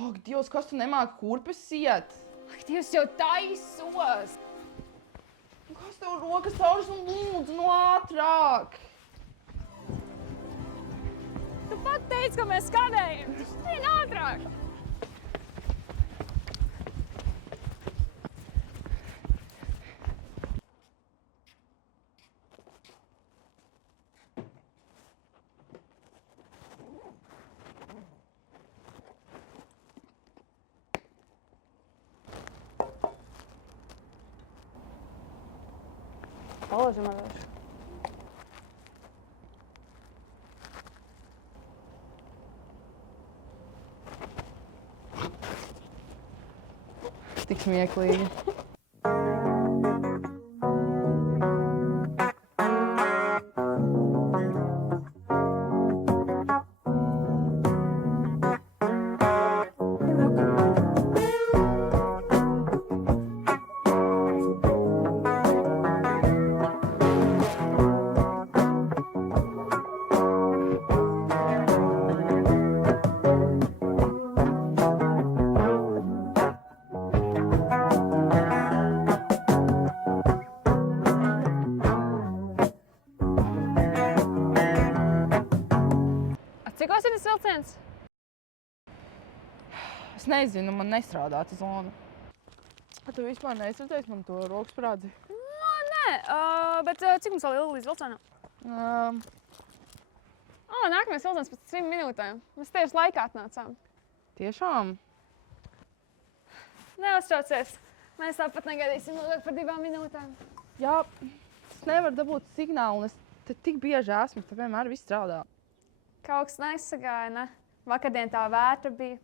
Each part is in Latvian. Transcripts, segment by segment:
Ak, Dievs, kas tu nemāki kurpes iet? Ak, Dievs, jau taisos! Kas tev rokas saužas un lūdzu, no ātrāk? Tu pat teici, ka mēs skadējam! Vien ātrāk! Положим, Алёш. Tik smieklīgi. Cikos ir tas vilciens? Es nezinu, man nestrādā ta zona. Tu vispār neizsūties man to rokas sprādzi? Nē, bet cik mums vēl ilgi līdz vilcienam? Nākamais vilciens pēc 3 minūtēm. Mēs tieši laikā atnācām. Tiešām? Neuztraucies. Mēs tāpat negaidīsim ilgāk par 2 minūtēm. Jā, es nevaru dabūt signālu, un es te tik bieži esmu, te vienmēr viss strādā. Kaut kas nesagāja, ne? Vakardien tā vētra bija.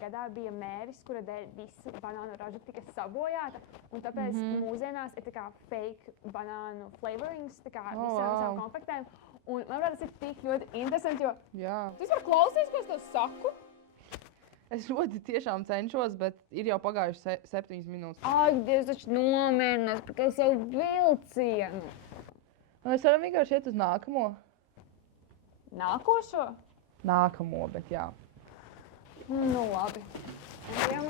Gadā bija mēris, kura dēļ visa banānu raža tika sabojāta, un tāpēc mūsdienās ir tā kā fake banānu flavorings, tā kā visām komplektēm. Un manuprāt, tas ir tik ļoti interesanti, jo tu vispār klausies, ko es tev saku? Es ļoti tiešām cenšos, bet ir jau pagājuši 7 minūtes. Ak, Dievs, taču nomierinās par kaut savu vilcienu. Mēs varam vienkārši iet uz nākamo? Nākošo? Nākamo, bet jā. Nu, labi. Ejam.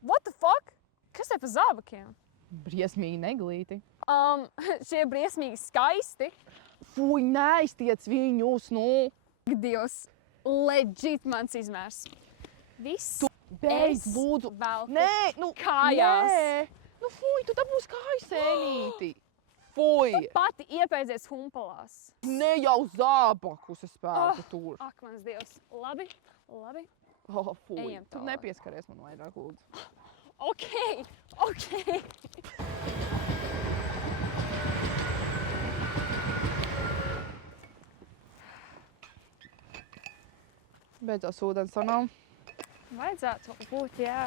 What the fuck? Kas te pa zābakiem? Briesmīgi neglīti. Šie briesmīgi skaisti. Fuj, neaiztiec viņus, nu! Dievs, legit mans izmērs. Viss. Beidz, lūdzu. Nē, nu, kājās. Nē. Nu, fuj, tu dabūsi kāju sēnīti. Fuj. Tu pati iepēdzies humpalās. Ne jau zābakus es pērku tur. Ak, mans Dievs. Labi, labi. Fuj, Ejam tu tālāk. nepieskaries man vairāk, lūdzu. Ok. Beidzās ūdens, vai nav? Vajadzētu būt, jā.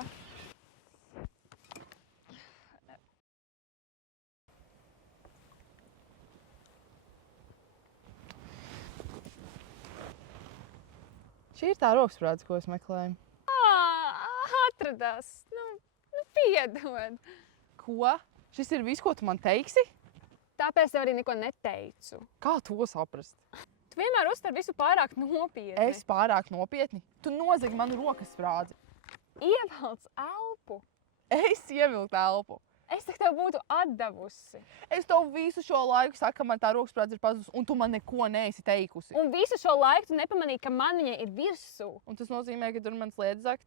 Šī ir tā roksprādze, ko es meklēju. Atradās. Nu piedod. Ko? Šis ir viss, ko tu man teiksi? Tāpēc tev arī neko neteicu. Kā to saprast? Tu vienmēr uztver visu pārāk nopietni. Es pārāk nopietni? Tu nozagi manu roksprādzi. Ievelc elpu. Es ievilku elpu. Es tev būtu atdevusi. Es tev visu šo laiku saku, ka man tā roksprādze ir pazudusi, un tu man neko neesi teikusi. Un visu šo laiku tu nepamanīji, ka man viņa ir virsū. Un tas nozīmē, ka tur man sliedz zakt?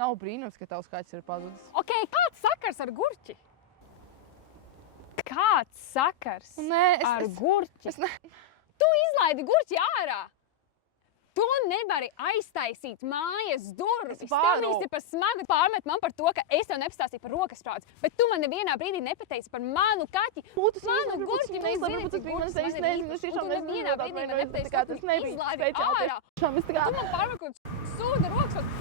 Nav brīnums, ka tavs kaķis ir pazudis. Ok, kāds sakars ar gurķi? Kāds sakars ar gurķi? Es ne... Tu izlaidi gurķi ārā! Tu nevari aiztaisīt mājas durvis. Es Tev varu. viņas ir par smagu pārmet man par to, ka es tev nepastāstīju par rokasprādzi. Bet tu man nevienā brīdī nepateici par manu kaķi, manu gurķi. Mēs zinām, cik gurķis man ir īpašs. Un tu nevienā brīdī man nepateici, ka tu izlaidi ārā. Tu man pārmet kaut kāds sūda rokas.